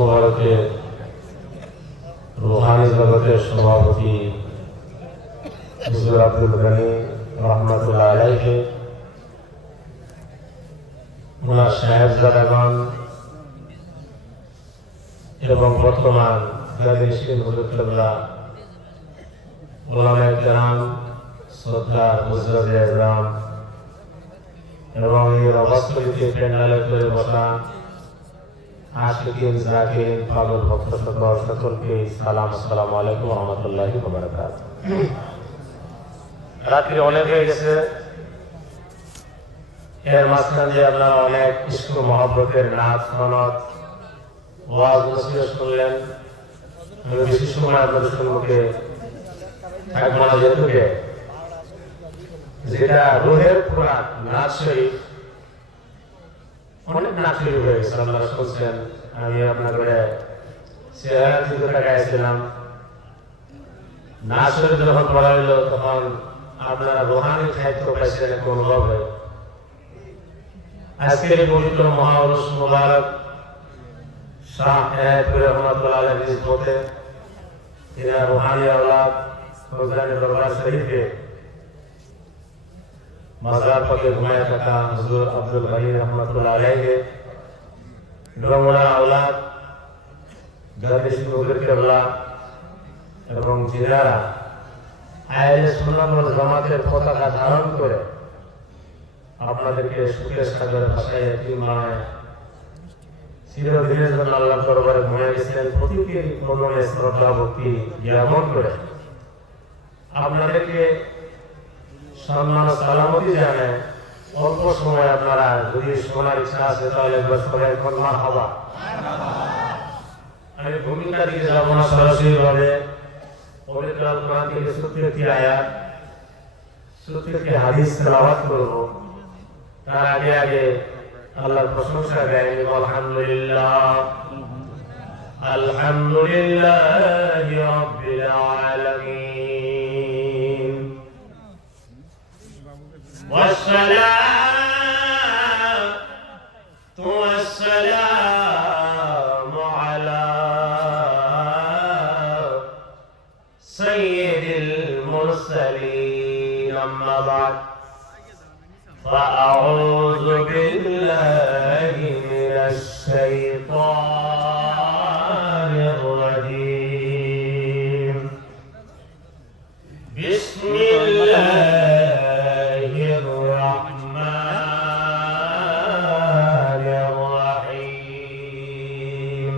মোবারকে রুহানি জগতের সভাপতি হুজুর আব্দুল গনি রহমাতুল্লাহ আলাইহি, ওনার সাহেবজাদাগণ এবং বর্তমান গাজী হুজুর কেবলা, ওলামায়ে কেরাম, শ্রদ্ধার মুজরাদে ইকরাম এবং এই অবস্থিতে প্যান্ডেলে করে বসা আশিকিন জাকিরিন পাগল ভক্ত সকলকে সালাম, আসসালামু আলাইকুম ওয়া রাহমাতুল্লাহি ওয়া বারাকাতুহু। রাত্রি অনেক হয়ে গেছে, এর মাঝখান দিয়ে আপনারা অনেক ইশক মহব্বতের নাচ গান ওয়াজ নসিহত শুনলেন। আমি বেশি সময় আপনাদের সম্মুখে থাকবো না, যেটা রুহের খোরাক নাচ শরীফ, অনেক নাচ শরীফ হয়ে গেছে, আপনারা শুনছেন। আমি আপনার করে চেহারা দিতে গাইছিলাম, নাচ শরীফ যখন পড়া হইল তখন আপনারা রোহানি সাহিত্য পাইছেন এক অনুভব হয়। আজকের এই পবিত্র মহাউরুস মুবারক শাহ এনায়েতপুর রহমাতুল্লাহ আলাইহির নিসবতে এরা রুহানি আওলাদ ফজলানি দরবার শরীফে মাজার পাকে ঘুমায় থাকা হুজুর আব্দুল গনি রহমাতুল্লাহ আলাইহি এবং ওনার আওলাদ গাজী হুজুর কেবলা এবং জিনারা আহলে সুন্নাত ওয়াল জামাতের পতাকা ধারণ করে আপনাদেরকে সুখের সাগরে ভাসায় এতিমায় চিরদিনের জন্য আল্লাহর দরবারে ঘুরে গেছেন। প্রতিটি কদমে শ্রদ্ধা ভক্তি জ্ঞাপন করে আপনাদেরকে সম্মান ও সালামতি জানায়। অল্প সময় আপনারা যদি শোনার ইচ্ছা আছে তাহলে একবার সবাই এখন মারহাবা। আমি ভূমিকা দিকে যাব না, সরাসরি ভাবে পবিত্র আল কোরআন থেকে 70টি আয়াত 70টি হাদিস তেলাওয়াত করব। তার আগে আগে আল্লাহর প্রশংসা গাইব, আলহামদুলিল্লাহ আলহামদুলিল্লাহি রাব্বিল আলামিন ওয়াসসালাতু ওয়াসসালামু আলা সাইয়্যিদিল মুরসালিন, আম্মা বা'দ। فأعوذ بالله من الشيطان الرجيم. بسم الله الرحمن الرحيم.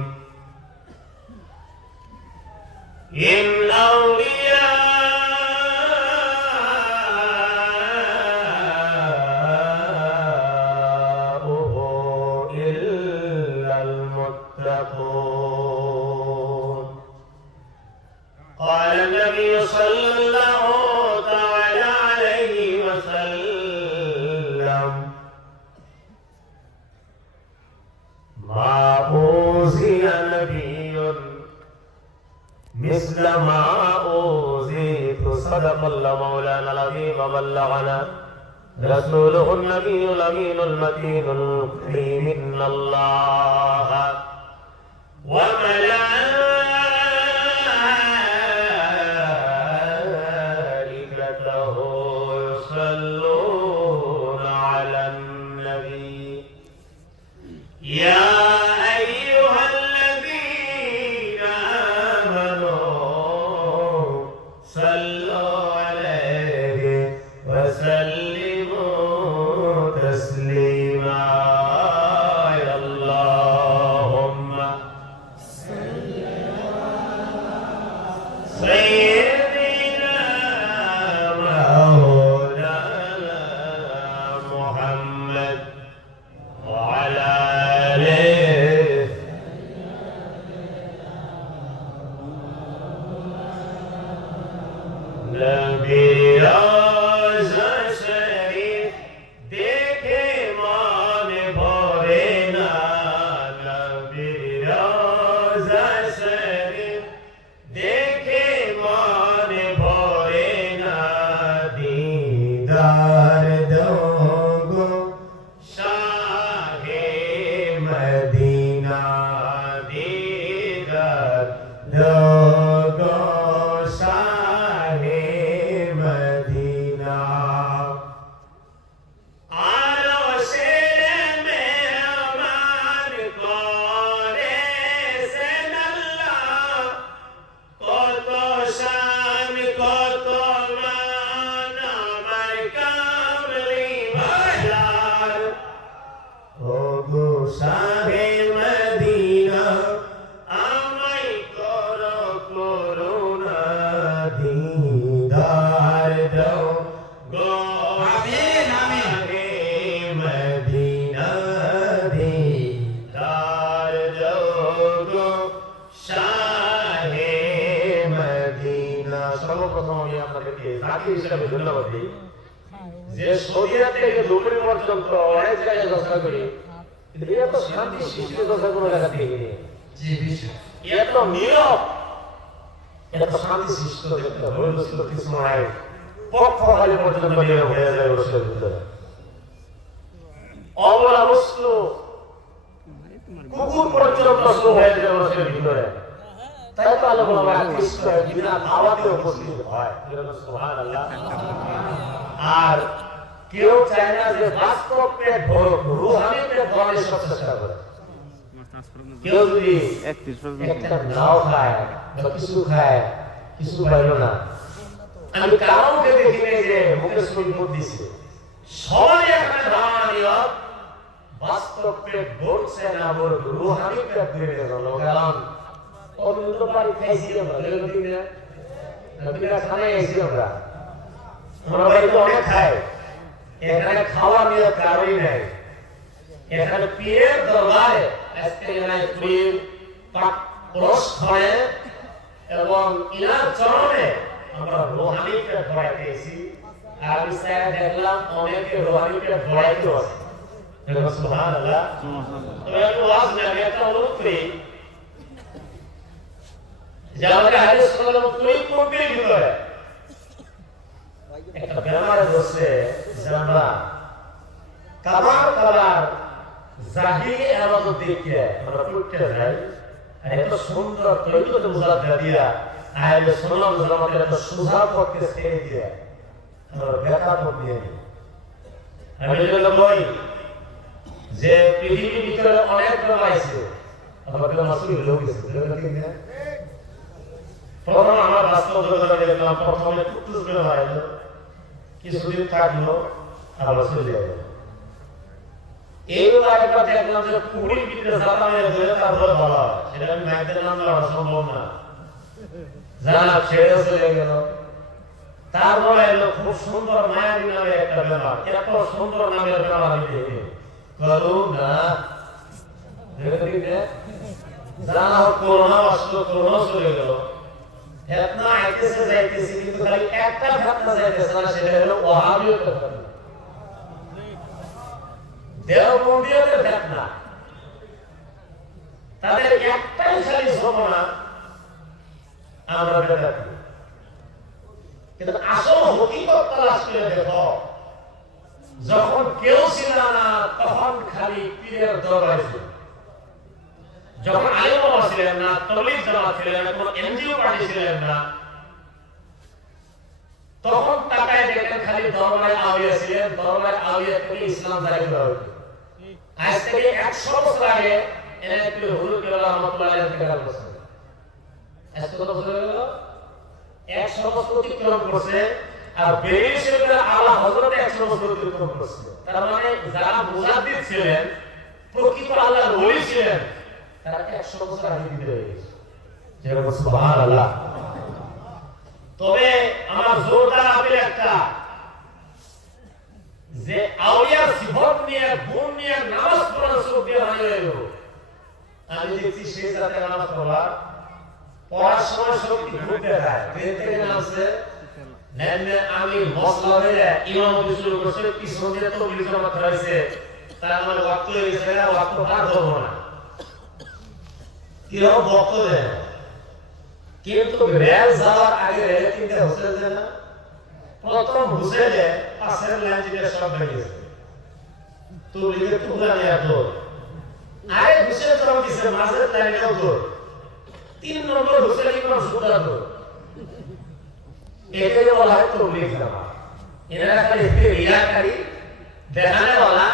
إن قال النبي صلى الله تعالى عليه وسلم ما أوذي نبي مثل ما أوذيت. صدق الله مولانا العظيم وبلغنا رسوله النبي الأمين المتين الكريم. إن الله وملائكته يصلون على النبي يا أيها الذين آمنوا صلوا عليه وسلموا تسليما. اللهم صل বাজার ও গো শাহে মদিনা আমায় করো করুণা দিদার দাও গো আমিন আমিন হে মদিনা দিদার দাও গো শাহে মদিনা। সর্বপ্রথম আমি আপনাদেরকে জাকির হিসাবে ধন্যবাদ দিই যে সৌদিয়া থেকে দুপুরি পর্যন্ত অনেক জায়গায় চর্চা করি, এত শান্তি সৃষ্টি চর্চা কোনো জায়গা থেকে নেই, এত নীরব, এত শান্তি সৃষ্টি হয়েছিল কিছু নয়। পক্ষকালী পর্যন্ত নীরব হয়ে যায় রসের ভিতরে, অবলা বস্তু কুকুর পর্যন্ত স্লো হয়ে যায় রসের ভিতরে। তাই তো আল্লাহ বিনা খাওয়াতে উপস্থিত হয়। সুবহানাল্লাহ। আর কেউ চায় না যে বাস্তব পেট ভরুক, রুহানি পেট ভরানোর সব চেষ্টা করে। কেউ যদি একটা নাও খায় বা কিছু খায়, কিছু পাইল না, আমি কাউকে দেখিনি যে মুখে ছবি দিচ্ছে। সবাই এখানে ধারণা নিয়ে বাস্তব পেট ভরছে না ভরুক, রুহানি পেট ভরে গেল। কারণ অন্য বাড়ি খাইছি আমরা, খানায় আইছি আমরা, আমরা বাড়িতে অনেক খাই। এখানে খাওয়া নিয়ে কারোই নাই। এখানে পীরের দরবারে এবং ইনার চরণে আমরা রোহানি পেট ভরাইতে এসেছি। আর আমি দেখলাম অনেকে রোহানি পেট ভরাইতেও আছে। সুবহানাল্লাহ। তবে আমি ওয়াজ না, আমি একটা অনুরোধ করি যে আমাদের হাদিস সাল্লাল্লাহু আলাইহি ওয়াসাল্লামের ভিতরে একটা বেমারে বসে আমরা কামার কালার জাহিরি ইবাদত দেখে আমরা করতে যাই। এত সুন্দর তৈরিতে মুজাদ্দাদ দিয়া আহলে সুন্নাত ওয়াল জামাতের এত সুজা পথকে ছেড়ে দিয়ে আমরা বেকার মধ্যে নিই। আমি যেটা বলি যে পৃথিবীর ভিতরে অনেক রোগ আছে, আমাদের মাসুল লোক আছে, প্রথম আমার বাস্তব জগতে দেখলাম, প্রথমে কুতুস বের হয়, কিছুদিন থাকলো আবার চলে গেল। এইবার একবার দেখলাম যে পুরীর ভিতরে জাতা মেরে ধরে তারপরে বলা হয়, সেটা আমি ম্যাগদের নাম দেওয়া সম্ভব না, জানা ছেড়ে চলে গেল। তারপরে এলো খুব সুন্দর মায়াবী নামের একটা ব্যাপার, এত সুন্দর নামের ব্যাপার আমি দেখি করুণা, জানা হোক করোনা আসলো, করোনা চলে গেল। ফেতনা আইতেছে যাইতেছে, কিন্তু খালি একটা ফেতনা যাইতেছে না, সেটা হলো ওয়াহাবিয়তের ফেতনা, দেওবন্দিয়তের ফেতনা। তাদের একটাই খালি ঝগড়া, আমরা বেদাতি। কিন্তু আসল হকিকত তালাশ করে দেখো, যখন কেউ ছিল না তখন খালি পীরের দরবারে ছিল। যখন আলেম ছিলেন না, তাবলীগ জামাত ছিলেন না, কোন এনজিও পার্টি ছিলেন না, তখন তাকায় দেখেন খালি দরবারে আউলিয়া ছিলেন, দরবারে আউলিয়া থেকে ইসলাম জারি করা হতো। আজ থেকে 100 বছর আগে এনায়েতুল হুলুল কেবলা রাহমাতুল্লাহ আলাইহি ইন্তেকাল করেছেন। আজ কত বছর হলো? 100 বছর অতিক্রম করছে। আর বেরিয়ে শরীফের আলা হযরত 100 বছর অতিক্রম করছে। তার মানে যারা মুজাদ্দিদ ছিলেন, প্রকৃত আল্লাহর ওলি ছিলেন, তারা 100 বছর আগে বিদায় হয়ে গেছে। যেরকম সুবহানাল্লাহ। তবে আমার জোরদার আপিল একটা, যে আউলিয়ার সিফত নিয়ে, গুণ নিয়ে নামাজ পড়ার সুযোগ দিয়ে বানিয়ে এলো। আমি দেখছি শেষ রাতে নামাজ পড়ার সময় শক্তি ঘুরতে দেখায়, ট্রেন থেকে নামছে, আমি মশলা হয়ে ইমামতি শুরু করছে, পিছন দিয়ে তবলিগ জামাত হয়েছে, তার মানে ওয়াক্ত হয়ে গেছে, ওয়াক্ত পার ধরবো না, কেউ বক্ত দেয় না। কিন্তু রেল যাওয়ার আগে রেলে 3টা হোস্টেল দেয় না, প্রথম হোস্টেলে পাশের লাইন যেটা সব বেরিয়েছে, তবলিগের টুকরা নিয়ে দৌড়, আরে হোস্টেল চরম দিচ্ছে, মাঝের লাইনেও দৌড়, 3 নম্বর হোস্টেলে ইমাম সুদা দৌড়। এটাকে বলা হয় তবলিগ জামাত। এনারা খালি রিয়াকারী দেখানেওয়ালা।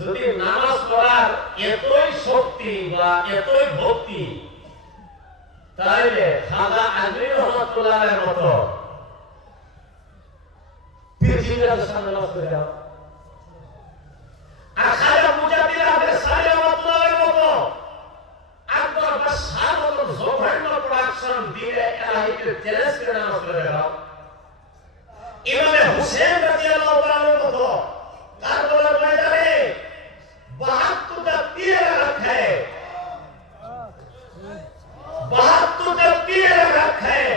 যদি নামাজ পড়ার এতই শক্তি বা এতই ভক্তি, তাহলে খাজা আজমি রহমাতুল্লাহের মতো পৃথিবীর সামনে নামাজ পড়ে যাও, চ্যালেঞ্জ করে নামাজ পড়ে গেল। ইমামে হুসেন রাদিয়াল্লাহু তাআলা মতো কারবালার ময়দানে 72টা তীর আঘাত খায়, 72টা তীর আঘাত খায়,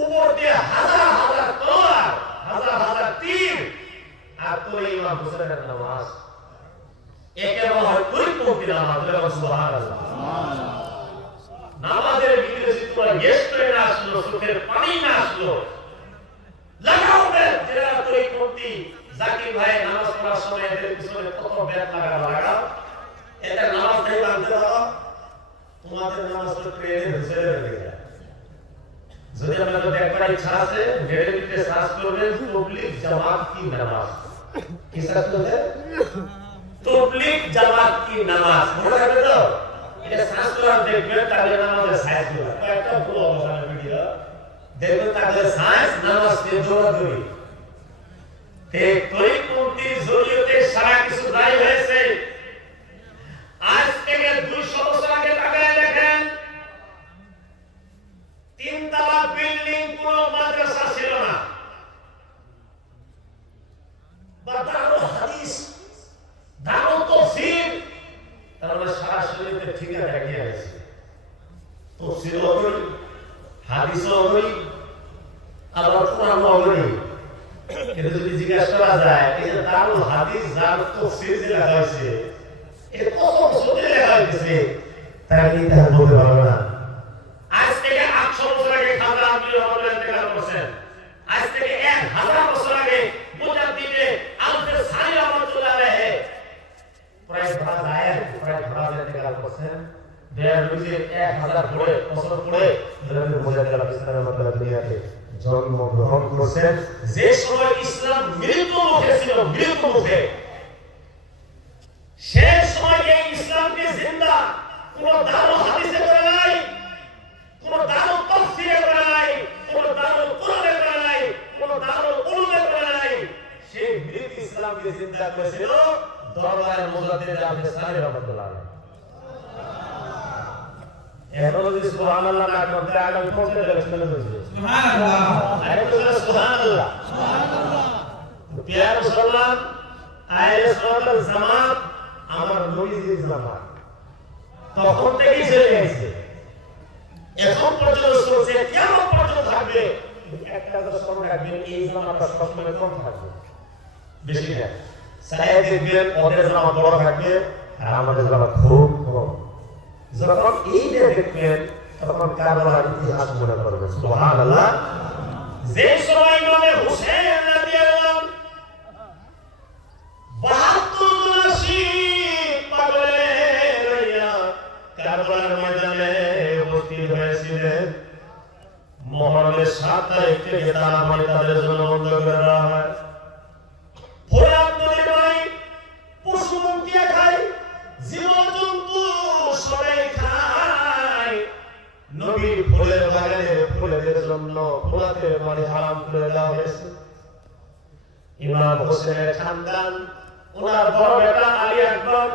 উপর দিয়ে হাজার হাজার তলোয়ার, হাজার হাজার তীর, আর তোর ইমাম হুসেনের নামাজ একে বলা হয় তরিকপন্থী নামাজ। সুবহানাল্লাহ। নামাজের ভিতরে যদি তোমরা গেস্ট ট্রেন আসলো, চোখের পানি না আসলো, লাগাও বেদ। যারা তরিকপন্থী জাকির ভাই নামাজ পড়ার সময় এদের পিছনে কত বেদ লাগাও, এদের নামাজ থেকে আনতে দাও, তোমাদের নামাজ তো ট্রেনে ছেড়ে রেখে যায়। যদি আপনাদের একবার ইচ্ছা আছে নেটের ভিতরে সার্চ করবেন তবলিগ জামাত কি নামাজ, কি সার্চ করবেন তবলিগ জামাত কি নামাজ, মনে রাখবে তো? এটা সার্চ করার দেখবেন তাদের নামাজের সাইজ গুলো একটা পুরো অবস্থানের ভিডিও দেখবেন, তাদের সাইজ নামাজকে জোরাজুরি তে তরিকপন্থীর জড়িয়তে সারা কিছু দায়ী হয়েছে। আজ থেকে 200 বছর আগে তাকায় দেখেন, 3 তলা বিল্ডিং কোন মাদ্রাসা ছিল না, বা দারুল হাদিস, দারুল তাফসীর, তাহলে সারা শরীয়তে ঠিকঠাক রাখিয়ে আছে। তাফসীরও হই, হাদিসও হই, আবার কোরআনও হই। কিন্তু যদি জিজ্ঞাসা করা যায় এই যে দারুল হাদিস, দারুল তাফসীর যে লেখা হয়েছে এটা কত বছর ধরে লেখা হয়েছে, তারা কি তা বলতে পারবে না। আজ থেকে 800 বছর আগে খাজা আব্দুল রহমান ইন্তেকাল করেছেন, আজ থেকে 1000 বছর আগে মুজাদ্দিদে আলফে সানি রাহমাতুল্লাহ আলাইহি প্রায় ইন্তেকাল করেছেন। দেয়ার রুজে 1000 পরে বছর পরে মুজাদ্দিদ আল-ইসলাম রাহমাতুল্লাহ দুনিয়াতে জন্মগ্রহণ করেছেন। যে সময় ইসলাম মৃত্যু মুখে ছিল, মৃত্যু মুখে, সেই সময় এই ইসলামকে জিন্দা কোন দারুল হাদিসে করে নাই, কোন দারুল তাফসীরে করে নাই, কোন দারুল কুরআনে করে নাই, কোন দারুল উলুমে করে নাই। সেই মৃত ইসলামকে জিন্দা করেছিল দরবারে মুজাদ্দিদ আলফে সানি রাহমাতুল্লাহ আলাইহি। এখন যদি সুবহানাল্লাহ না করতে আগামী 50 বছর চলে যাবে। সুবহানাল্লাহ, আরে তো সুবহানাল্লাহ, সুবহানাল্লাহ। প্রিয় মুসলমান, আহলে সুন্নাত জামাত আমার নবীজির জামাত তখন থেকেই চলে আসছে, এখন পর্যন্ত চলছে, কিয়ামত পর্যন্ত থাকবে। একটা কথা স্মরণ রাখবেন, এই জামাতটা সবসময় কম থাকবে, বেশি না। সাহেব দেখবেন ওদের জামাত বড় থাকবে আর আমাদের জামাত খুব কম। যখন এইটা দেখবেন তখন কারবালার ইতিহাস মনে করবেন। সুবহানাল্লাহ। যে সময় ইমামে হুসেন রাদিয়াল্লাহু 72 জন শহীদ পাগলে রইয়া কারবালার ময়দানে উপস্থিত হয়েছিলেন, মুহররমের 7 তারিখ থেকে তারা মানে তাদের জন্য বন্ধ করে দেওয়া হয়। ফোরাত নদীর পানি পশু পঙ্খিয়া খায়, জীবজন্তু সবাই খায়। নবীর ফুলের বাগানে ফুলের জন্য ফোরাতের পানি হারাম করে দেওয়া হয়েছে। ইমাম হোসেনের খানদান, ওনার বড় বেটা আলী আকবর,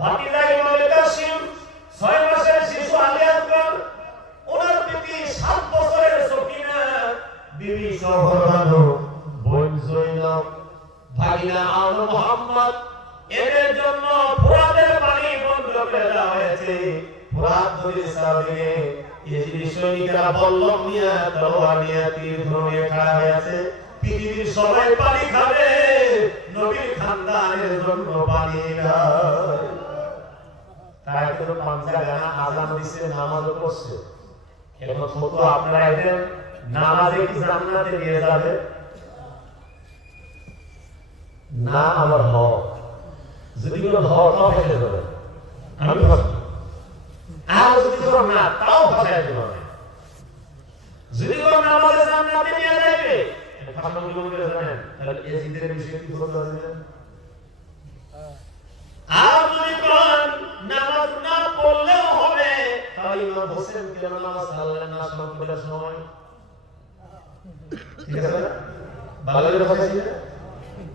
ভাতিজা ইমাম কাসিম, 6 মাসের শিশু আলী আকবর, ওনার বিবি 7 বছরের সকিনা, বিবি সোহরানো, বোন জয়নব, ভাগিনা আনু মোহাম্মদ, এদের জন্য ফোরাতের পানি বন্ধ করে দেওয়া হয়েছে। ফোরাত নদীর চারদিকে ইসরায়েলি সৈনিকেরা বল্লম নিয়ে, তলোয়ার নিয়ে, তীর ধনুক খাড়া হয়ে আছে। পৃথিবীর সবাই পানি খাবে, নবীর খানদানের জন্য পানি নাই। তারা কিন্তু পাঁচটা গানা আজান দিচ্ছে, নামাজও পড়ছে। এখন ছোট আপনারা এদের নামাজে কি জান্নাতে নিয়ে যাবে না? আমার হক যদি কোনো হক ফেলে দেবে আমি ভাবছি, আর যদি কোনো না তাও ভাষায় দেবে। যদি কোনো নামাজে জান্নাতে নিয়ে যাবে জানেন, তাহলে এজিদের বিষয়ে কি বলতে হবে? আর যদি কোরআন নামাজ না পড়লেও হবে, তাহলে ইমাম হোসেন কেন নামাজ পড়লেন না সন্ধ্যার সময়? ঠিক আছে না? ভালো করে কথা ছিল।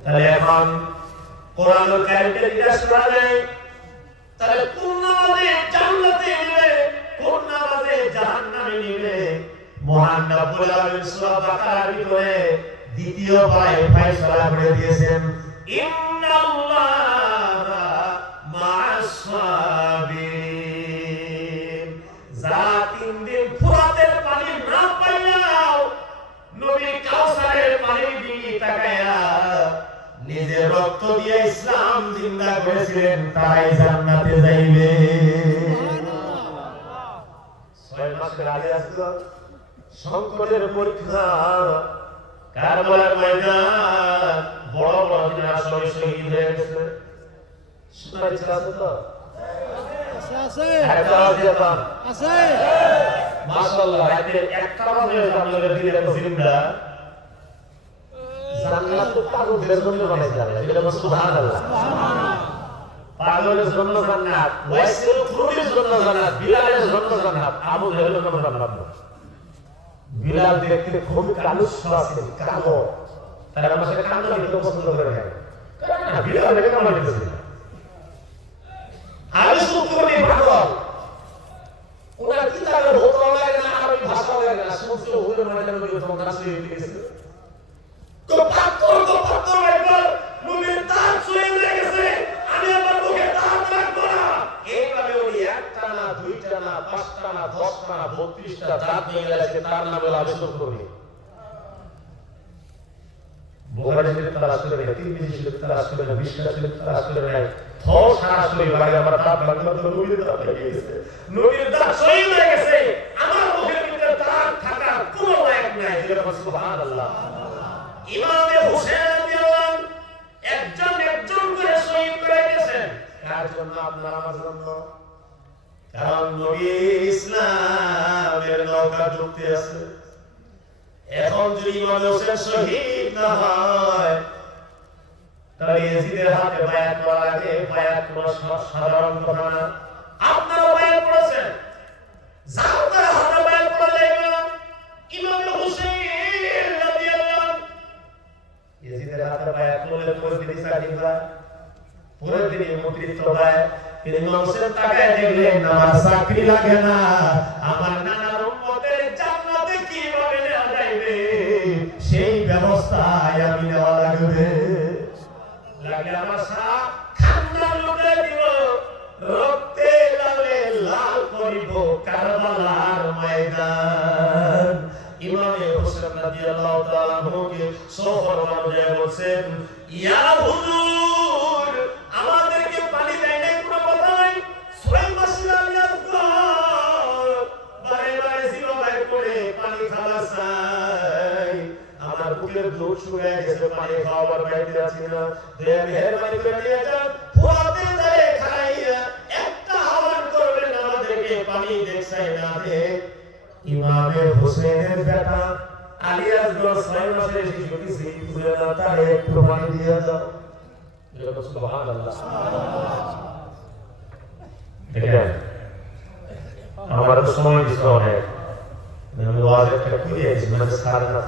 তাহলে এখন কোরআনুল কারীমকে জিজ্ঞাসা করা যায়, তাহলে কোন নামাজে জান্নাতে নিবে, কোন নামাজে জাহান্নামে নিবে? মহান রব্বুল আলামিন সূরা বাকারার ভিতরে দ্বিতীয় পারায় ফয়সালা করে দিয়েছেন, ইন্নাল্লাহা মা'আস সাবিরিন। যারা 3 দিন ফুরাতের পানি না পাইয়াও নবী কাউসারের পানি দিয়ে তাকায়া নিজের রক্ত দিয়ে ইসলাম জিন্দা করেছিলেন, তারাই জান্নাতে যাইবে। 6 মাসের আগে আসলো সংকটের পরীক্ষা, কারবালার ময়দান, বড় বড় যারা শহীদ হয়ে গেছে। শোনার ইচ্ছা আছে তো? আছে। মাশাআল্লাহ, রাতে 1টা বাজে আপনাদের দিলে এত জিন্দা জান্নাত তো পাগলদের জন্য বানাইছে আল্লাহ। এটা বলতে সুবহানাল্লাহ। পাগলের জন্য জান্নাত, ওয়াইসিল কুরুনের জন্য জান্নাত, বিলালের জন্য জান্নাত, আবু জাহেলের জন্য জান্নাত না। বিলাল দেখতে খুবই কালো আছে, কালো। তার আমার সাথে কালো দেখতে পছন্দ করে না। না, বিলাল দেখে কালো লাগতেছে। আমি শুধু করি পাগল। ওনার কিতাবের হোক লাগে না, আরবি ভাষা লাগে না, সমস্ত হুলের ময়দানে বলে তোমার কাছে লিখেছে। তো পাথর একবার নবীর দাঁত ছুঁয়ে লেগেছে, আমি আমার মুখে দাঁত রাখবো না। এইভাবে উনি 1টা না, 2টা না, 5টা না, 10টা না, 32টা দাঁত নিয়ে গেছে, তার নামে হলো আবেদন করবে। বুখারী শরীফ তালাশ করে নেয়, তিরমিজি শরীফ তালাশ করে নেয়, মিশকাত শরীফ তালাশ করে নেয়। থর সারা শরীর লাগে, আমার দাঁত ভাঙলো তো নবীর দাঁত লেগে গেছে, নবীর দাঁত শহীদ হয়ে গেছে, আমার মুখের ভিতরে দাঁত থাকার কোনো লায়ক নাই। যেরকম সুবহানাল্লাহ। ইমামে হোসেন রাদিয়াল্লাহু আনহু একজন করে শহীদ করে গেছেন। কার জন্য? আপনার আমার জন্য। কারণ নবী ইসলামের নৌকা ডুবতে আছে। এখন যদি ইমামে হোসেন শহীদ না হয়, তাহলে ইয়াজিদের হাতে বায়াত করা লাগে। বায়াত কোনো সাধারণ কথা না। আপনারা বায়াত করেছেন, জামাতের হাতে বায়াত করা লাগবে না। ইমামে হোসেন ইয়াজিদের হাতে বায়াত করলে পরে তিনি চাকরি পায়, পরে তিনি মন্ত্রিত্ব পায়। তিনি ইমাম হোসেন তাকায় দেখলেন আমার চাকরি লাগে না, আমার নানার উম্মতের জান্নাতে কিভাবে নেওয়া যাবে সেই ব্যবস্থায় আমি নেওয়া লাগবে। লাগে আমার সারা খান্দার লুটে দিব, রক্তে লালে লাল করিব কারবালার ময়দান। ইমামে হোসেন রাদিয়াল্লাহু তাআলা আনহুকে সফর মানুষে বলছেন, ইয়া হুজুর, আমাদেরকে পানি দেয় না, কোনো কথা নাই। 6 মাসের আগে বারে বারে জিরো বাইর করে পানি খাওয়া চাই। আমার বুকের দুধ শুকিয়ে গেছে, পানি খাওয়ার বাইরে আছি না। দেয়া মেহেরবানি করে নিয়ে যান, ফুরাতে যায় খাইয়া একটা আহ্বান করবেন, আমাদেরকে পানি দেখাই না দে। ইমামে হোসেনের বেটা আলিয়াস গর 6 মাসের শিশুটি সেই খুলে না, তার একটু পানি দিয়ে দাও। যেরকম সুবহানাল্লাহ। দেখেন, আমার তো সময় দিতে অনেক, আমি ওয়াজ একটা করিয়েছি, মানে সারা না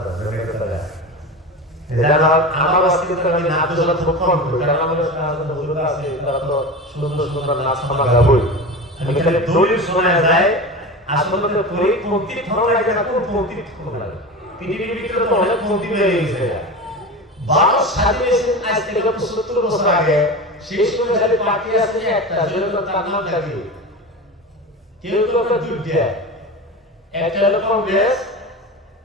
আমার আজকে আমি নাচ জল খুব কম করি, কারণ আমাদের হুজুর আছে, তারা তো সুন্দর সুন্দর নাচ খানা গাবই। আমি খালি দলিল শোনা যায়, আসলে তো কই পঙ্ক্তি ভালো লাগে না, কোন পঙ্ক্তি ভালো লাগে। পৃথিবীর ভিতরে তো অনেক পঙ্ক্তি বেরিয়ে গেছে। 12 সাজিয়েছেন আজ থেকে 70 বছর আগে, সেই সময় খালি পার্টি আছে একটা, যেরকম তার নাম লাগে কেউ তো একটা দুইটা, একটা হলো কংগ্রেস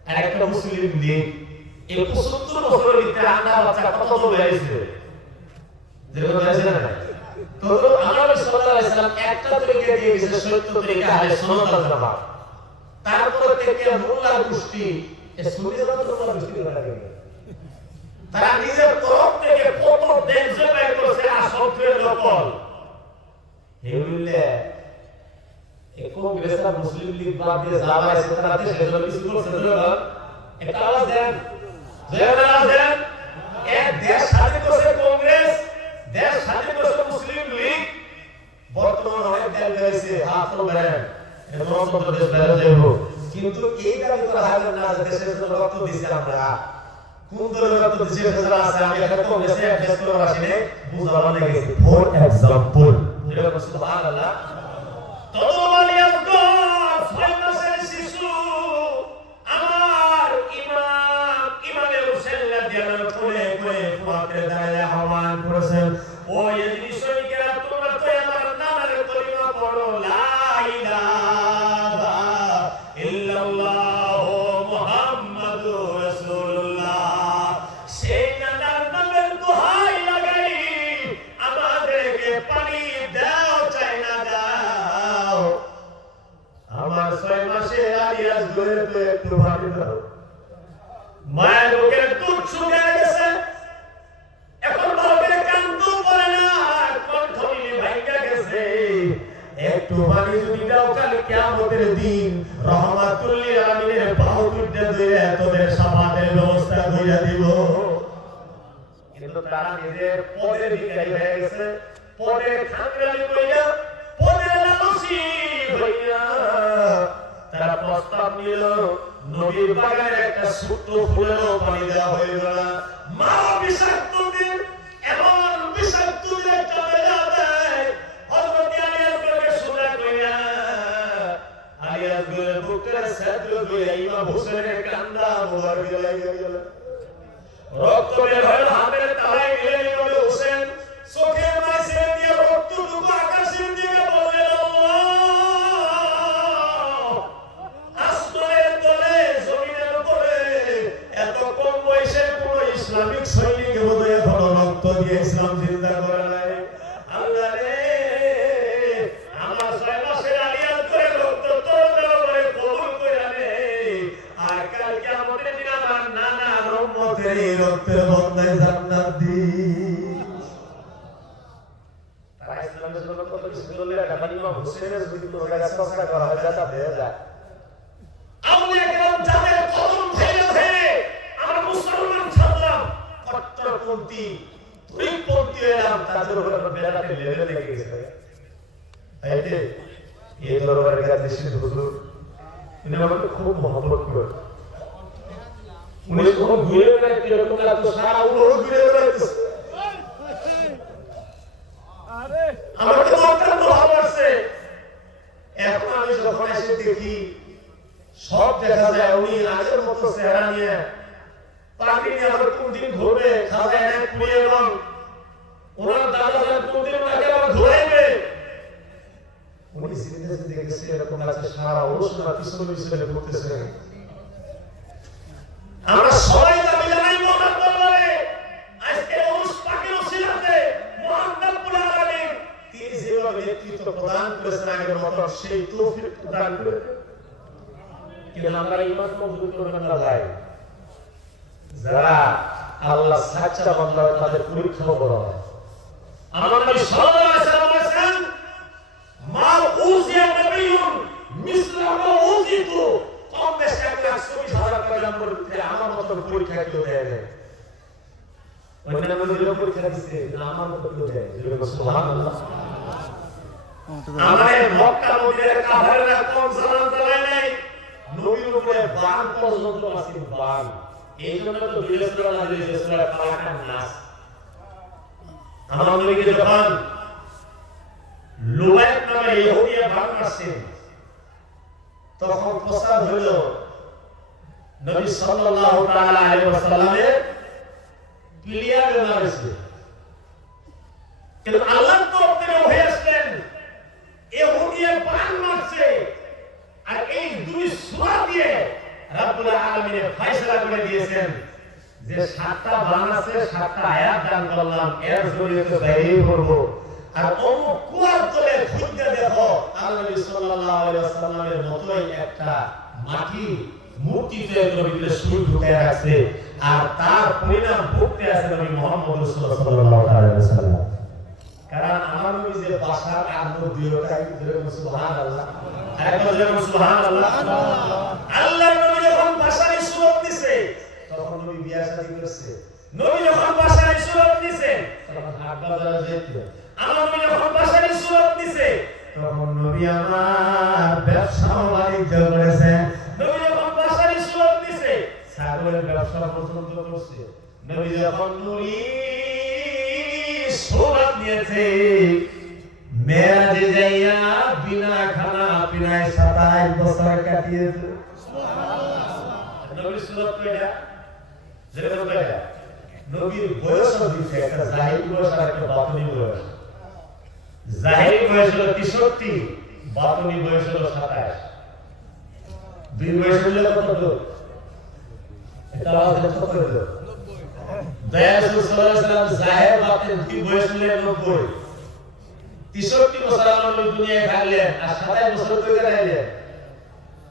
আর একটা মুসলিম লীগ। এই 70 বছরের ভিতরে আন্না বাচ্চা কত বড় হয়েছে, যেরকম আছে না। তো আমার সাল্লাল্লাহু আলাইহি সাল্লাম একটা তরিকা দিয়ে গেছে, সত্য তরিকা আহলে সুন্নাত ওয়াল জামাত। তারপর থেকে মোল্লার গোষ্ঠী এই সুন্নিজাত মোল্লার গোষ্ঠী লাগে, তারা নিজের তরফ থেকে কত দেশে বের করেছে আসফের লোকল হেউলে এই কংগ্রেস আর মুসলিম লীগ বাদ দিয়ে যারা আছে তারা দেশে কিছু করছে না। এটা আওয়াজ দেন, আওয়াজ দেন। এক দেশ স্বাধীন করেছে কংগ্রেস, দেশ স্বাধীন করেছে মুসলিম লীগ। বর্তমানে অনেক দেশ রয়েছে হাত বেরেন এবং অন্তত দেশ বেরো দেব, কিন্তু এই দাবি করা হবে না যে দেশের জন্য রক্ত দিয়েছি আমরা। কোন দলের রক্ত দিয়েছে সেটা আছে, আমি এখানে কংগ্রেসে অ্যাড্রেস করে আসিনি, বুঝানো লেগেছে। ফর এক্সাম্পল, যেটা সুবহানাল্লাহ, তদমালিয়াত 6 মাসের শিশু বয়ান করেছেন। ও ইয়াজিদি সৈনিকেরা, তোমরা তো আমার নামের কলিমা পড়ো, লা ইলাহা ইল্লাল্লাহ মুহাম্মাদুর রাসূলুল্লাহ। সেই নামের দোহাই লাগাই আমাদেরকে পানি দাও, চাই না দাও। আমার 6 মাসে আলিয়াস গড়ে তো একটু পানি দাও। মায়ের বুকের দুধ শুকিয়ে গেছে, এখন বালকের কান্দু পড়ে না, কণ্ঠ ভাঙা গেছে। একটু পানি যদি দাও, কাল কিয়ামতের দিন রহমাতুল লিল আলামিনের বাহু দুইটা দিয়ে তোদের সাফাতের ব্যবস্থা কইরা দিব। কিন্তু তারা নিজের পদের ভিখারি হয়ে গেছে, পদের খানগালি কইরা, পদের লালসী হইয়া তারা প্রস্তাব নিল, নবীর বাগানের একটা ছোট্ট ফুলেরও পানি দেওয়া হইল না। মা বিষাক্ত দিন, এমন বিষাক্ত দিন একটা বেলা দেয়, হযরত আলিয়াস গড়ে সোজা কইরা, আলিয়াস গড়ে বুকের ছাত্র কইরা ইমাম হোসেনের কান্দা মোবারক লাগিয়ে গেল। রক্ত বের হলো হাতের তালায় গেলে ইমাম হোসেন চোখের মাঝে দিয়ে রক্তটুকু আকাশের দিকে বললেন, ইসলামিক সৈনিক বোধহয় এখনো রক্ত দিয়ে ইসলাম জিন্দা করে নাই। আল্লাহ রে, আমার 6 মাসের আলিয়াস করে রক্ত তোর দেওয়া করে কবুল করে নে। আর কাল কিয়ামতের দিন আমার নানা উম্মতের এই রক্তের বদলায় জান্নাত দি। তারা ইসলামের জন্য কত কিছু করলে, এখন ইমাম হোসেনের যদি কোনো জায়গায় চর্চা করা হয়, যাতা হয়ে যায়। আউলিয়া কেরাম যাদের কদম ধরে ধরে আমরা মুসলমান ছাড়লাম, কট্টরপন্থী তুরিপন্থী এলাম, তাদের উপর বেড়াতে লেভেল লেগে গেছে। এই দরবারের কাছে শিশু হুজুর উনি আমাকে খুব মহব্বত করেন। উনি যখন ঘুরে বেড়াতে এরকম লাগতো, সারা উড়ো ঘুরে বেড়াইতো, আমাকে অত্যন্ত ভালো লাগছে। এখন আমি যখন এসে দেখি সব দেখা যায় উনি আগের মতো চেহারা নিয়ে পানি নিয়ে আবার কোনদিন ঘুরবে, খাজায় নেয় পুড়িয়ে, এবং ওনার দাদা কোনদিন ওনাকে আবার ঘুরাইবে। উনি সিরিজে দেখেছে এরকম লাগছে, সারা অনুষ্ঠান পিছনে পিছনে ঘুরতেছে। আমরা সবাই দাবি জানাই মহান দরবারে, আজকে উরুস পাকের ওসিলাতে মহান রব্বুল আলামিন তিনি যেভাবে নেতৃত্ব প্রদান করেছেন আগের মতো, সেই তৌফিক প্রদান করে। কিন্তু আমরা ঈমান মজবুত করবেন না ভাই, যারা আল্লাহ সাচ্চা বান্দা তাদের পরীক্ষা করা হয়। আমার নবী সাল্লাল্লাহু আলাইহি ওয়াসাল্লাম বলেছেন, মা উযিয়া নবিয়্যুন মিসলা মা উযিতু, কম বেশি 140,000 পয়গম্বর থেকে আমার মত পরীক্ষা কেউ দেয় না। অন্যান্য নবীরা পরীক্ষা দিচ্ছে, আমার মত কেউ দেয়। সুবহানাল্লাহ। আমাদের মক্কা মদিনার কাফেররা কোন সালাম চালায় নাই, নবীর উপরে বান পর্যন্ত আছে, বান। এই জন্য তো বিলেসরা না বিলেসরা পালাকান নাস। আমার নবী যখন লুয়াত নামে ইহুদিয়া বান আসেন, তখন প্রস্তাব হইল নবী সাল্লাল্লাহু তাআলা আলাইহি ওয়াসাল্লামের প্লেয়ার মারছে। কিন্তু আল্লাহ তরফ থেকে ওহী আসলেন, ইহুদিয়া বান মারছে, আর এই দুই সূরা দিয়ে রব্বুল আলামিন ফয়সালা করে দিয়েছেন যে 7টা বান আছে, 7টা আয়াত দান করলাম, এর জরিয়তে বাইরে করব। আর অমুক কুয়ার তলে খুঁজে দেখো, আল্লাহ নবী সাল্লাল্লাহু আলাইহি ওয়াসাল্লামের মতই একটা মাটি মূর্তিতে নবীকে সুর ঢুকে রাখছে, আর তার পরিণাম ভুগতে আছে নবী মুহাম্মদ সাল্লাল্লাহু আলাইহি ওয়াসাল্লাম। কারণ আমার নবী যে বাসার আনন্দ দিওটাই সুবহানাল্লাহ, একবার সুবহানাল্লাহ। আল্লাহ নবী যখন বাসায় সুরত দিছে, তখন নবী বিয়া শাদী করছে। নবী যখন বাসায় সুরত দিছে, তখন হাট বাজারে যেত। আমার নবী যখন বাসায় সুরত দিছে, তখন নবী আমার ব্যবসা বাণিজ্য করেছে। নবী যখন বাসায় সুরত দিছে, ছাগলের ব্যবসা পর্যন্ত করছে। নবী যখন নুরি সুরত নিয়েছে, মেরাজে যাইয়া বিনা খানা পিনায় 27 বছর কাটিয়েছে। সুবহানাল্লাহ। নবী সুরত কইরা যেরকম কইরা নবীর বয়সও দিচ্ছে, একটা জাহিরি বয়স আর একটা বাতনি বয়স। জাহিরি বয়স হলো 63, বাতনি বয়স হলো 27। দুই বয়স হলে কত দূর? এটা আওয়াজ কত করে দূর? দয়াল সাল্লাল্লাহু আলাইহি ওয়াসাল্লাম জাহির বাতিন দুই বয়স হলে 90। 63 বছর আল্লাহ দুনিয়ায় থাকলেন আর 27 বছর কই কাটাইলেন?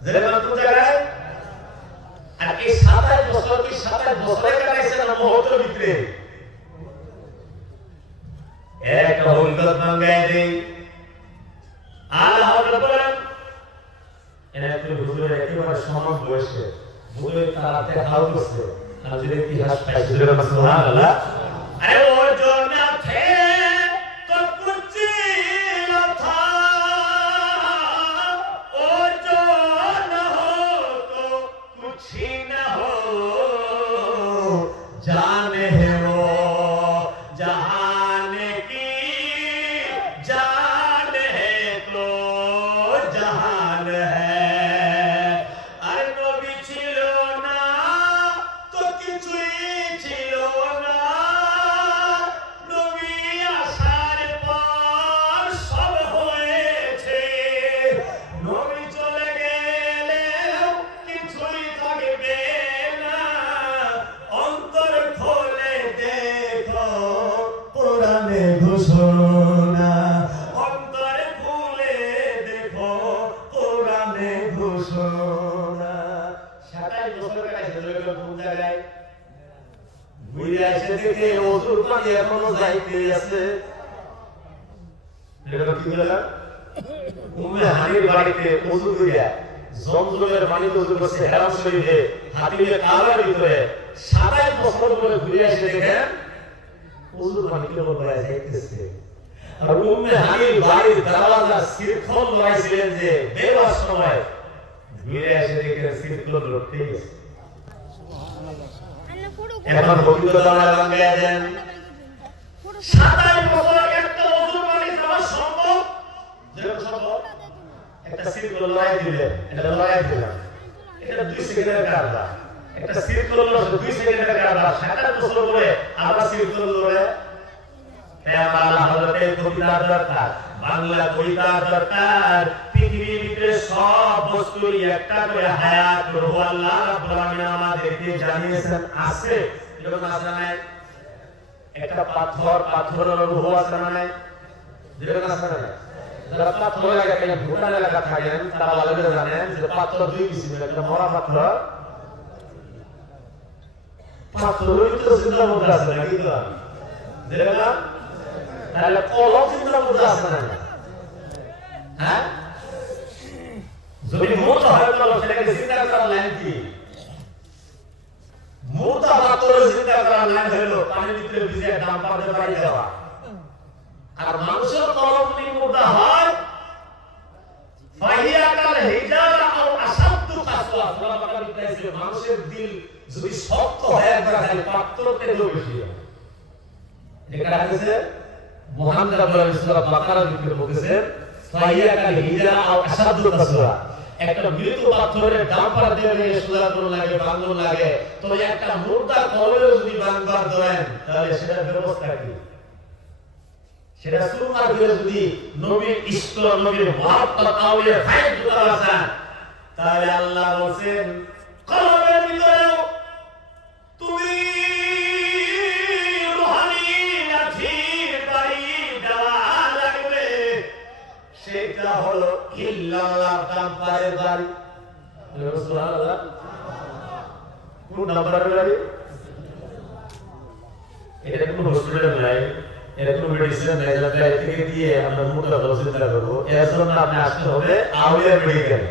যেমন কোন জায়গায়? আর এই 27 বছর কি 27 বছরে কাটাইছেন না মুহূর্তের ভিতরে? একটা হলকত মাঙ্গায় দেই আল্লাহ বলেন এরা একটু হুজুরের একেবারে সমান বয়সে হুজুরের তারাতে হাল করছে আর যদি ইতিহাস পাইছে সুবহানাল্লাহ। আরে ও জনা থে তো কুছ না থা, ও जो न हो तो कुछ न हो, जाने है वो जहान की जान है तो जहान है। अरे नबी ছিল না তো কিছুই ছিল না, নবী আসার পর সব হয়েছে। নবী চলে গেলেও কিছুই থাকবে না, অন্তর খোলে দেখো কোরআনে ঘোষণা, অন্তর খুলে দেখো কোরআনে ঘোষণা। 27 বছর কাটাইছে কোন জায়গায়? ঘুরে এসে দেখে ওজুর পানি এখনো যাইতে আছে। এটা কি বলে? উম্মে হানির বাড়িতে ওযু করিয়া জমজমের পানিতে ওযু করছে হেরাম শরীফে হাতিমে কাবার ভিতরে 27 বছর পরে ঘুরে এসে দেখেন ওযুর পানি কেবল বয়ে যাইতেছে। আর উম্মে হানির বাড়ির দরওয়াজা শিরখল লাগাইছিলেন যে বেরোর সময় ঘুরে এসে দেখেন শিরখল লড়তেই আছে। এখন অভিজ্ঞতা লাগাইয়া দেন 27 বছর একটা ওযুর পানি খাওয়া সম্ভব? যেরকম সম্ভব একটা শিরখল লাগাই দিলে এটা লাগাই দিলাম, এটা 2 সেকেন্ডের কারবার। একটা শিরখল হলো 2 সেকেন্ডের কারবার, 27 বছর পরে আবার শিরখল লড়ে। আল্লাহ হযরতের কবিতার দরকার, বাংলা কবিতার দরকার, পৃথিবীর ভিতরে সব বস্তুর একটা করে হায়াত রূহ আল্লাহ রাব্বুল আলামিন আমাদেরকে জানিয়েছেন আছে। এরকম আছে না? একটা পাথরের রূহ আছে না? যেরকম আছে না? যারা পাথর এলাকায় ভুটান এলাকা থাকেন তারা ভালো করে জানেন যে পাথর 2 কিসিমের, একটা মরা পাথর, পাথরের ভিতরে চিন্তা মধ্যে আছে নাকি? তো যেরকম তাহলে কলম চিন্তা মধ্যে আছে না? হ্যাঁ, যদি মুর্দা হয় তাহলে সেটাকে চিন্তা করার লাইন কি? মুর্দা পাথরের চিন্তা করার লাইন হলো পানির ভিতরে ভিজে ডাম্পার দিয়ে বাড়ি যাওয়া। আর মানুষের কলম যদি মুর্দা হয় ফাহিয়া কাল হিজারা আও আসাদু কাসওয়া, সূরা বাকারা বলছে মানুষের দিল যদি শক্ত হয় একবার খালি পাথরতে বেশি হয়। এটা আছে মুহাম্মদ আল্লাহ সূরা বাকারার ভিতরে বলেছে ফাহিয়া কাল হিজারা আও আসাদু কাসওয়া, একটা মৃত্যু পাথরের ডাম্পার দিয়ে সোজা করে লাগে ভাঙন লাগে, তো একটা মুর্দা কলম যদি ভাঙবার দেন তাহলে সেটা ব্যবস্থা কি? সেটা সুরমার ভিতরে যদি নবীর ইষ্ট নবীর মহব্বত আউলিয়া ফায়েদ করা যায় তাহলে আল্লাহ বলেন কলমের ভিতরে তুমি রুহানি লাঠির বাড়ি দেওয়া লাগবে, সেটা হলো ইল্লাল্লাহ ডাম্পারের বাড়ি। সুবহানাল্লাহ। কোন ডাম্পারের বাড়ি? এটা কোন হসপিটাল নাই, এরকম মেডিসিন নাই যাতে থেকে দিয়ে আমরা মুদ্রা চিন্তা করবো। এর জন্য আপনি আসতে হবে আউলিয়া মেডিকেল,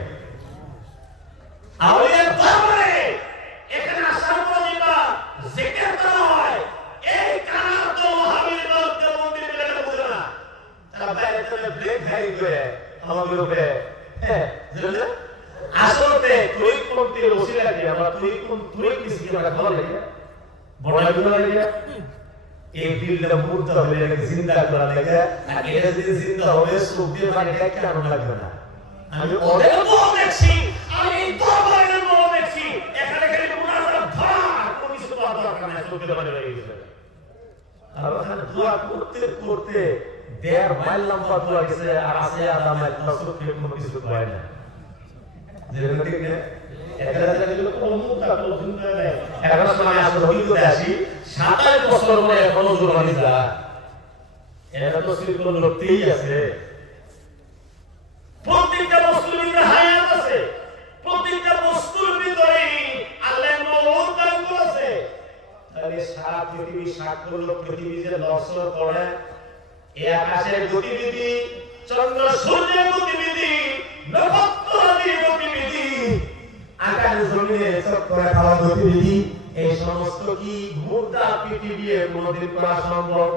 আউলিয়া দরবারে। এখানে আসার পর যেটা জিকির করা হয় এই কানার তো হাবিল মধ্যে মন্দির লেখা বুঝে না, তারা বাইরে থেকে ব্রেক খাই করে আমাদের উপরে জানেন আসলে তুই কোন তীর ওসিলা কি আমরা তুই কিছু কি আমরা খবর লাগে বড় লাগে এই দিলটা মুর্দা হয়ে গেছে চিন্তা করা লাগে। আর এটা যদি চিন্তা হবে সুখ দিয়ে মানে কেন লাগবে না? আমি অনেক বড় দেখছি, আমি দরবারের বড় দেখছি, এখানে খালি মুনাজাত ধরা কোনো কিছু দরকার নাই। চোখে পানি লেগে গেছে। আর ওখানে দোয়া করতে করতে 1.5 মাইল লম্বা দোয়া গেছে, আর আছে আধা মাইল, তাও চোখে কোনো কিছু পায় না। যেরকম ঠিক না, এখন আমি আপনার অভিজ্ঞতা আসি, 27 বছর পরে এখনো জোরবানি যায়, এটা তো সিদ্ধ লড়তেই আছে। প্রত্যেকটা বস্তুর ভিতরে হায়াত আছে, প্রত্যেকটা বস্তুর ভিতরে আল্লাহ মওত দান করেছে। তাহলে সারা পৃথিবী 7 লক্ষ পৃথিবী যে লড়ছড় করে, এই আকাশের গতিবিধি, চন্দ্র সূর্যের গতিবিধি, নক্ষত্রাদির গতিবিধি, আকাশ জমিনে চক্করে খাওয়া গতিবিধি, এই সমস্ত কি মুদ্রা পৃথিবীর কোনদিন করা সম্ভব?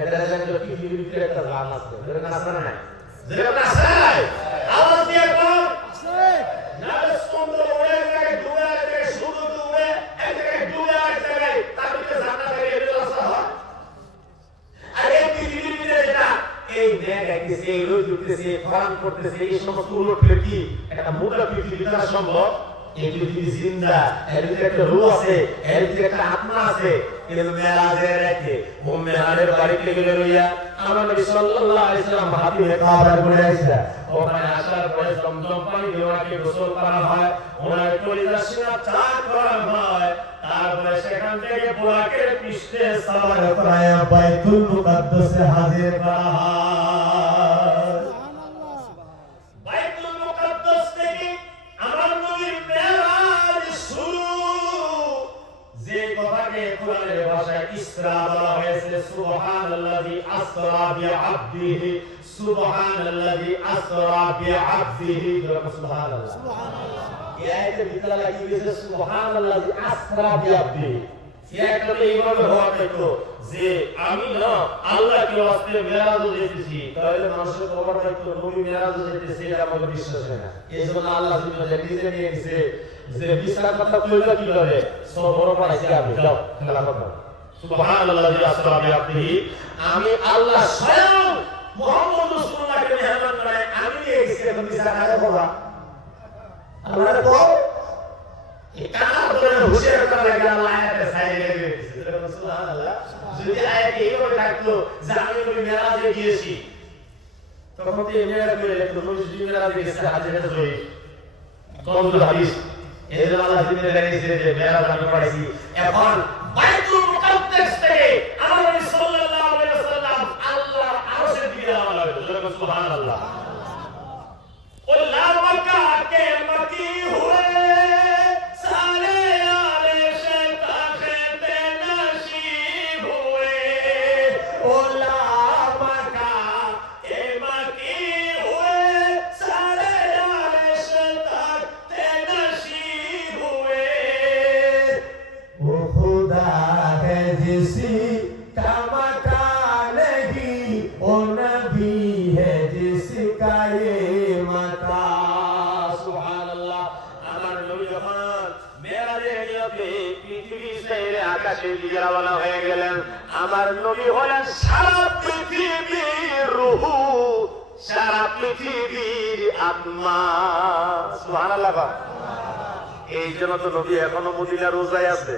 এটা জানলে পৃথিবীর ভিতরে একটা গান আছে, যেটা আছে না নাই? যেটা আছে নাই? আওয়াজ দিয়ে বল। আছে। নালে চন্দ্র উড়ে এক জায়গায় ডুবে, এক জায়গায় সূর্য ডুবে, এক জায়গায় ডুবে, এক জায়গায় তার ভিতরে জান্নাত থাকে, এগুলো আছে হয়। আর এই পৃথিবীর ভিতরে যেটা এই মেঘ আইতেছে, এই রোদ উঠতেছে, খরান করতেছে, এই সমস্ত উলটলে কি একটা মুদ্রা পৃথিবীর দ্বারা সম্ভব? এই পৃথিবী জিন্দা, এর ভিতরে একটা রূহ আছে, এর ভিতরে একটা আত্মা আছে। কিন্তু মেরাজের রাতে ও মেরাজের বাড়িতে গেলে রইয়া আমার নবী সাল্লাল্লাহু আলাইহি সাল্লাম হাতিমে কাবার ঘুরে আসছে। ওখানে আসার পরে জমজম পানি দিয়ে ওনাকে গোসল করা হয়, ওনার কলিজা সিনা চাক করা হয়, তারপরে সেখান থেকে বুরাকের পৃষ্ঠে সাওয়ার করায়া বাইতুল মুকাদ্দাসে হাজির করা হয়। বাইতুল মুকাদ্দাস থেকে আমার নবীর মেরাজ শুরু। যে কথাকে কোরআনের ভাষায় ইসরা বলা হয়েছে, সুবহানাল্লাযী আসরা বিআবদিহি, সুবহানাল্লাযী আসরা বিআবদিহি, সুবহানাল্লাহ। এই আয়াতে ভিতরে লাগি গেছে সুবহানাল্লাযী আসরা বিআবদিহি। একটা এইভাবে হওয়া পেতো যে আমি না আল্লাহকে ওয়াস্তে মেরাজে যেতেছি, তাহলে মানুষের খবর পাইতো নবী মেরাজে যেতেছে, এটা আমাদের বিশ্বাস হয় না। এই জন্য আল্লাহ নিজে নিয়ে গেছে যে বিশ্বাস কথা কইলা কিভাবে সব বড় পাইছি আমি, যাও খেলা করো। সুবহানাল্লাযী আসরা বিআবদিহি, আমি আল্লাহ স্বয়ং মুহাম্মদ রাসূলুল্লাহকে মেহমান বানায় আমি নিয়ে গেছি, এখন বিচার করে বলা আল্লাহর তো এটা ধরে হুশিয়ার করা লাগে। আল্লাহ আয়াতে সাইডে লেগে গেছে, সুবহানাল্লাহ। যদি আয়াতে এইভাবে থাকতো যে আমি নবী মেরাজে গিয়েছি, তখন তো এই মেরাজ করে লিখতো নবী মেরাজে গেছে, হাদিসে জয়ী কমজোর হাদিস। এই জন্য আল্লাহ দিনে জানিয়েছে যে মেরাজ আমি পড়াইছি। এখন বাইতুল মুকাদ্দাস থেকে আমার নবী সাল্লাল্লাহু আলাইহি ওয়াসাল্লাম আল্লাহর আরশের দিকে রওনা হলো, সুবহানাল্লাহ। ও লা মাক্কা কে মকি হুয়ে রওনা হয়ে গেলেন। আমার নবী হলেন সারা পৃথিবীর রূহ, সারা পৃথিবীর আত্মা, সুবহানাল্লাহ। এই জন্য তো নবী এখনো মদিনা রোজায় আছে,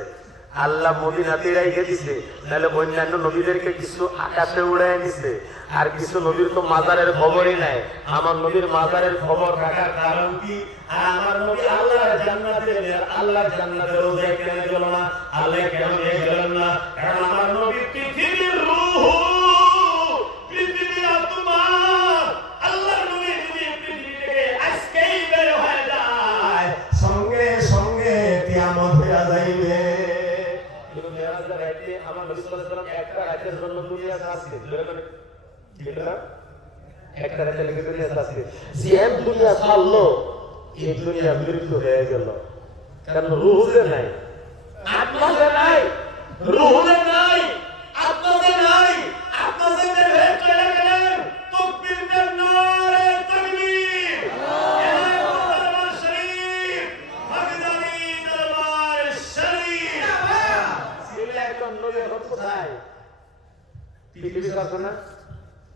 আল্লাহ মদিনাতে রেখে দিছে। তাহলে অন্যান্য নবীদেরকে কিছু আকাশে উড়ায় নিছে, আর কিছু নবীর তো মাজারের খবরই নাই। আমার নবীর মাজারের খবর রাখার কারণ কি? আর আমার নবী আল্লাহর জান্নাতে গেলেন, আল্লাহর জান্নাতে রোজায় কেন গেল না? আল্লাহ কেন নিয়ে গেলেন না? কারণ আমার নবী পৃথিবীর রূহ, পৃথিবীর আত্মা। আল্লাহর নবী যদি পৃথিবী থেকে আজকেই বের হয়ে যায়, সঙ্গে সঙ্গে কিয়ামত হয়ে যাইবে। আমার নবী সাল্লাল্লাহু আলাইহি ওয়াসাল্লাম একটা রাতের জন্য দুনিয়া আসছে, ঠিক না? একটা রাতে লেগে দুনিয়া আসছে। যে দুনিয়া ছাড়লো, এই দুনিয়া মৃত্যু হয়ে গেল। কারণ রূহে নাই, আত্মা যে নাই, রূহে নাই, আত্মা যে নাই, আত্মা যে বের চলে গেলেন। তাকবীর দেন, নারে তাকবীর। দরবার শরীফ, বাগদাদি দরবার শরীফ। সিলে একজন নবী এখন কোথায়? পৃথিবীর কাছে না?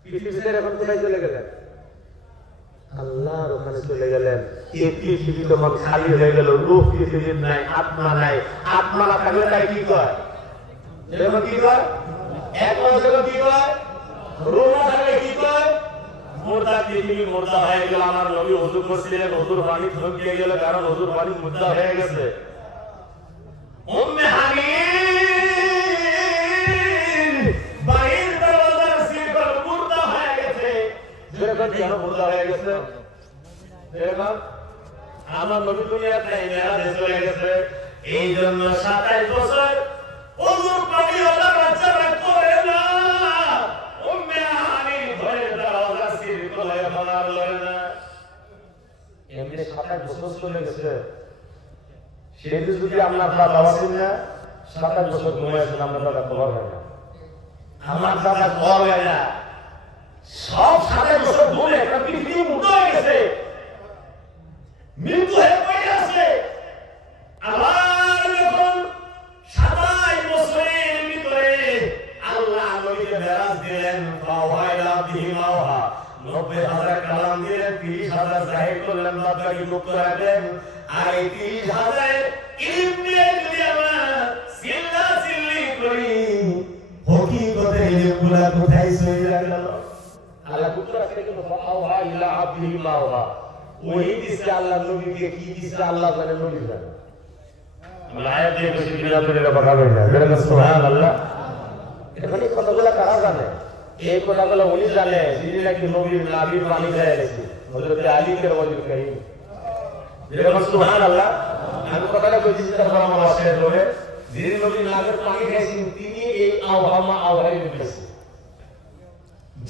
পৃথিবীতে এখন কোথায় চলে গেলেন? আল্লাহর ওখানে চলে গেলেন। এই পৃথিবী তখন খালি হয়ে গেল, রূহ পৃথিবীর নাই, আত্মা নাই। আত্মা না থাকলে তাই কি কয়? এরকম কি কয়? এক মানুষের কি কয়? রূহ না থাকলে কি কয়? মুর্দা পৃথিবী মুর্দা হয়ে গেল। আমার নবী ওযু করছিলেন, ওযুর পানি থমকে গেল, কারণ ওযুর পানি মুর্দা হয়ে গেছে। উম্মে হানি বাইর দরজার শিকল মুর্দা হয়ে গেছে। যেরকম কেন মুর্দা হয়ে গেছে? যেরকম আমার নবী দুনিয়াতে নাই, মেরাজে চলে গেছে। এই জন্য 27 বছর ওযুর পানি ওলা বাচ্চারা করে না। উম্মে হানি ধরে দরজার শিকল এখন আর লড়ে না। এমনি 27 বছর চলে গেছে। সেই যদি আপনার দাদা আছেন না, 27 বছর ঘুমাইছেন, আপনার দাদা খবর হয় না। আমার দাদা খবর হয় না। সব 27 বছর ঘুমে একটা পৃথিবী মুক্ত হয়ে গেছে, মৃত্যু হয়ে পড়ে আছে। আবার যখন 27 বছরের ভিতরে আল্লাহ নবীকে মেরাজ দিলেন, ফাওয়াইলা বিহি মাওহা 90,000 কালাম দিলেন, 30,000 জাহির করলেন, বাদবাকি মুক্ত রাখলেন। আর এই 30,000 ইলম নিয়ে যদি আমরা চিল্লাচিল্লি করি, হকিকতে ইলমগুলা কোথায় চলে গেল? আল্লাহ মুক্ত রাখতে কিন্তু ফাওয়া ইলা আবিহি মাওহা, ওই দিছে আল্লাহ নবীকে, কি দিছে আল্লাহ জানে, নবী জানে। আমরা আয়াত দিয়ে বেশি বিনাদরের কথা বলি না, বেরোন সুবহানাল্লাহ। এখন এই কথাগুলো কারা জানে? এই কথাগুলো উনি জানে যিনি নাকি নবীর নাবির পানি খেয়ে গেছে, হযরত আলীকে ওয়াজিব করিম। যেরকম সুবহানাল্লাহ, আমি কথাটা কইছি তার আমার ওয়াসের লোকে, যিনি নবীর নাবির পানি খেয়েছেন তিনি এই আওহামা আওহাই নিয়েছেন।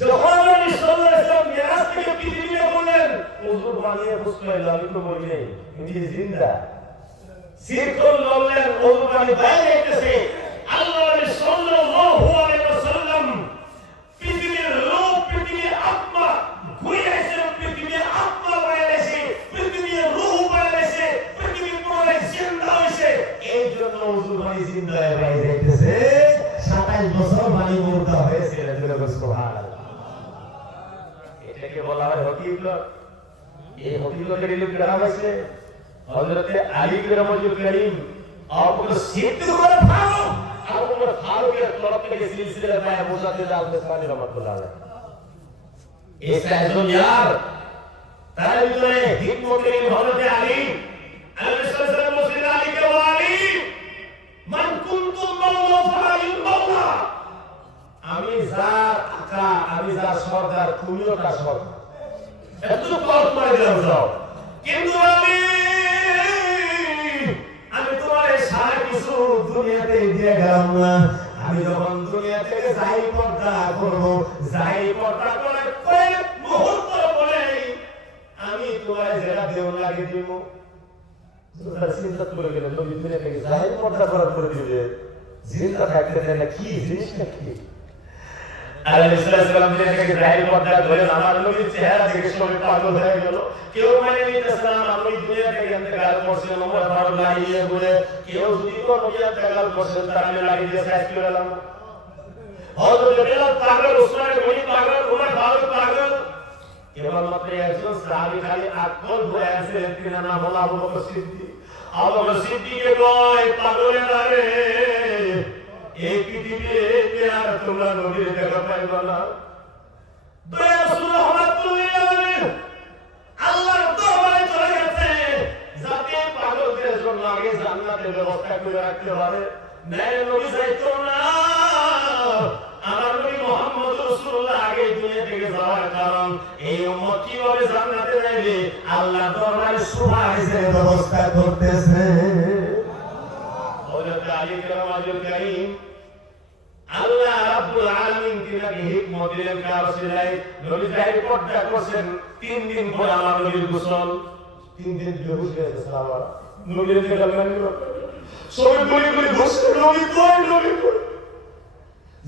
যখন নবী সাল্লাল্লাহু আলাইহি ওয়াসাল্লাম মিরাজ থেকে পৃথিবীতে বললেন, ওযুর বানিয়ে বুঝলেন, আমি তো বলি নাই, তিনি জিন্দা। সিরকুল বললেন, ওযুর পানি বাইরে যাইতেছে। আল্লাহ নবী সাল্লাল্লাহু আলাইহি ওয়াসাল্লাম পৃথিবীর রূপ, পৃথিবীর আত্মা ঘুরে এসে, পৃথিবীর আত্মা বাইরেছে, পৃথিবীর রূহ বাইরেছে, পৃথিবী পুরো জিন্দা হইছে। এই জন্য ওযুর পানি জিন্দা হয়ে বাইরে যাইতেছে। 27 বছর পানি মুর্দা হয়েছে। সুবহানাল্লাহ। এটাকে বলা হয় হকিকত। এই হকিকতের ইলম কারা পাইছে? হযরত আলী রাদিয়াল্লাহু করিম, আবু বকর সিদ্দিক ফারুক, আবু বকর ফারুকের তরফ থেকে সিলসিলা পায় মুজাদ্দিদ আল-বুখারী রাহমাতুল্লাহ আলাইহি। এই চারজন ইয়ার, তার ভিতরে হিকমতের ইলম হযরত আলী আলাইহিস সালাম বলেন, আলীকে ওয়ালি মান কুনতুম মাওলা ফাআলিল মাওলা, আমি যার আকা, আমি যার সরদার, তুমিও তার সরদার। এত কত মারি দাও, কিন্তু আমি তোমার সারা কিছু দুনিয়াতে দিয়ে গেলাম না। আমি যখন দুনিয়া থেকে যাই পর্দা করবো, যাই পর্দা করে কয়েক মুহূর্ত পরে আমি তোমার যেটা দেওয়ার লাগে দিব। চিন্তা করে গেলেন, নবী দুনিয়া থেকে যাই পর্দা করার করে দিবে, জিন্দা থাকতে দেয় না, কি জিনিসটা কি? আলাইহিস সালাম থেকে জাহির পর্দা ধরে আমার নবীর চেহারা দেখে সবাই পাগল হয়ে গেল। কেউ মানে নিতেছে না, আমি দুনিয়া থেকে ইন্তেকাল করছেন, ওমর ফারুক লাগিয়ে বলে, কেউ যদি কোন নবী ইন্তেকাল করছেন তার আমি লাগিয়ে দিয়ে শেষ করে দিলাম। হযরত বিলাল পাগল, উসমান গনি পাগল, ওমর ফারুক পাগল। কেবলমাত্র একজন সাহাবী খালি আকল হয়ে আছে, তিনি নাম হলো আবু বকর সিদ্দিক। আবু বকর সিদ্দিকে কয়, পাগলেরা রে, এই পৃথিবীতে আর তোমরা নবীর দেখা পাইবা না। দয়া রাসূল রহমাতুল্লাহ আল্লাহর দরবারে চলে গেছে, যাতে পাগলদের জন্য আগে জান্নাতের ব্যবস্থা করে রাখতে পারে। নাই নবী যাইতো না, আমার নবী মুহাম্মদ রাসূলুল্লাহ আগে দুনিয়া থেকে যাওয়ার কারণ এই উম্মত কিভাবে জান্নাতে যাবে আল্লাহর দরবারে সুপারিশের ব্যবস্থা করতেছে। হযরত আলী রাদিয়াল্লাহু করিম, আল্লাহ রাব্বুল আলামিন তিনাকে হিকমত দিলেন, কারসিলাই নবী জাহির পর্দা করছেন। 3 দিন পরে আমার নবীর গোসল, 3 দিন বেহুশ হয়ে গেছে। আমার নবীর ইন্তেকাল মানে সবাই বলি বলি বসে, নবী কই, নবী কই?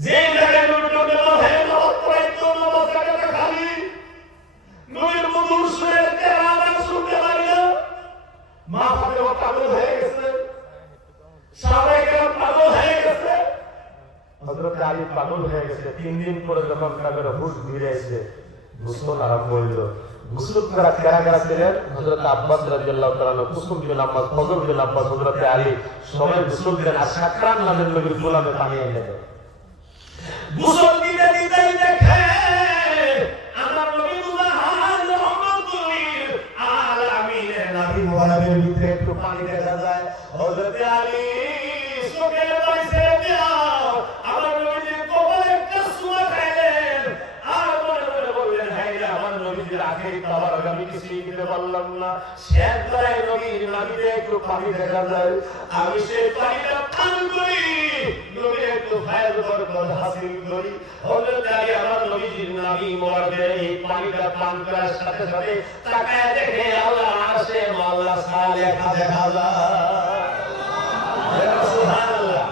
যে জায়গায় নবীর নাম হয় নামাজ পড়াইতো, নামাজ জায়গাটা খালি, নবীর মধুর সুরে তেলাওয়াত শুনতে পারি না। মা ফাতেমা পাগল হয়ে গেছে, সাহাবায়ে কেরাম পাগল হয়ে গেছে, হযরত আলী পাগল হয়ে গেছে। 3 দিন পরে যখন তাদের হুশ ফিরে এসে গোসল আরম্ভ হইল, গোসল করা কারা ছিলেন? হযরত আব্বাস রাদিয়াল্লাহু তাআলা আনহু, কুসুম বিন আব্বাস, ফজল বিন আব্বাস, হযরত আলী, সবাই গোসল দিলেন। আর সাকরাত নামের নবীর গোলামে পানি এনে দেন। গোসল দিতে দিতে দেখে আমার নবী মুহাম্মদ রহমাতুল্লিল আলামিনের নবী মুবারকের ভিতরে একটু পানি দেখা যায়। হযরত আলী চোখের পানি ছেড়ে দাও, আমার নবীর কপালে একটা সুমা খাইলেন। আর মনে মনে বললেন, হায় রে আমার নবীর আখেরি খাবার আমি কিছুই দিতে পারলাম না। শেষ বেলায় নবীর নাভিতে একটু পানি দেখা যায়, আমি সেই পানিটা পান করি, নবীর একটু ফায়দ বরকত হাসিল করি। হযরত আলী আমার নবীর নাভি মোবারকের এই পানিটা পান করার সাথে সাথে তাকায় দেখে আল্লাহ আরশে আল্লাহ সালেহা দেখা যায়। সুবহানাল্লাহ।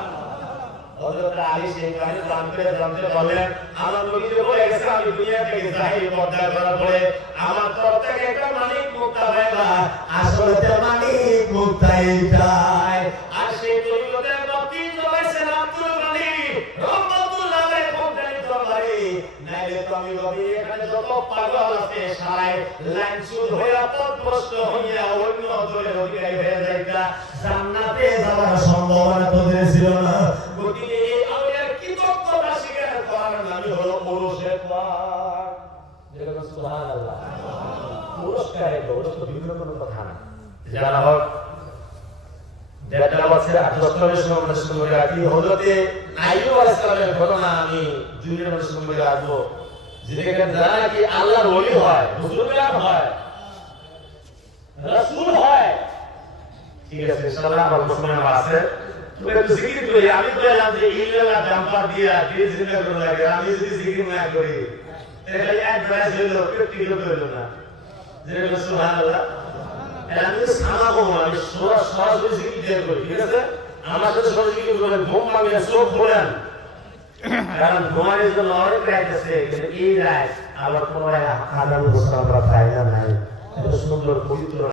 হযরত আলী সেই পানি পান করে জানতে পারলেন আমার নবী যে বলে গেছে আমি দুনিয়া থেকে যাই পর্দা করার পরে আমার তরফ থেকে একটা মানিক মুক্তা হয় না, আসলে তো মানিক মুক্তা এইটাই। আর সেই তরিকতের বাতি জ্বলাইছেন আব্দুল গনি রহমাতুল্লাহ আলাইহি কোম্পানি তরবারি। নাইলে তো আমি নবী এখানে যত পাগল আছে সারাই লাইন সুদ হইয়া পথভ্রষ্ট হইয়া অন্য দলের অধিকারী হয়ে যাইতা, জান্নাতে যাওয়ার সম্ভাবনা তোদের ছিল না। গতিকে এই আল্লাহর কৃতজ্ঞতা স্বীকার করার নামই হলো পুরুষের পাক। যেটা সুবহানাল্লাহ। পুরস্কারে পুরুষ তো বিভিন্ন কোনো কথা না। যারা হোক দেড়টা বছর 8 সময় শুরু করে রাখি হযরতে আইয়ুব আলাইহিস সালামের ঘটনা আমি 2 মিনিট শুরু করে রাখবো। যেখানে যারা নাকি আল্লাহর ওলি হয়, বুজুর্গান হয়, রাসূল হয়, ঠিক আছে ইনশাআল্লাহ আমার সময় আছে। তুমি একটু জিকির করি, আমি বললাম যে ইল্লাল্লাহ জাম্পার দিয়া দিয়ে জিকির করে লাগে, আমি যদি জিকির না করি তাহলে এক ব্যাস হইলো কিলো হইলো না। যেটা সুবহানাল্লাহ। আমি সামাবো না, আমি সরাসরি জিকির করি, ঠিক আছে? আমার সাথে সরাসরি জিকির করবেন, ঘুম ভাঙলে চোখ খোলেন, কারণ ঘুমানোর জন্য অনেক রাত আছে, কিন্তু এই রাত আবার কোনো আগামী বছর আমরা পাই না। নাই এত সুন্দর পবিত্র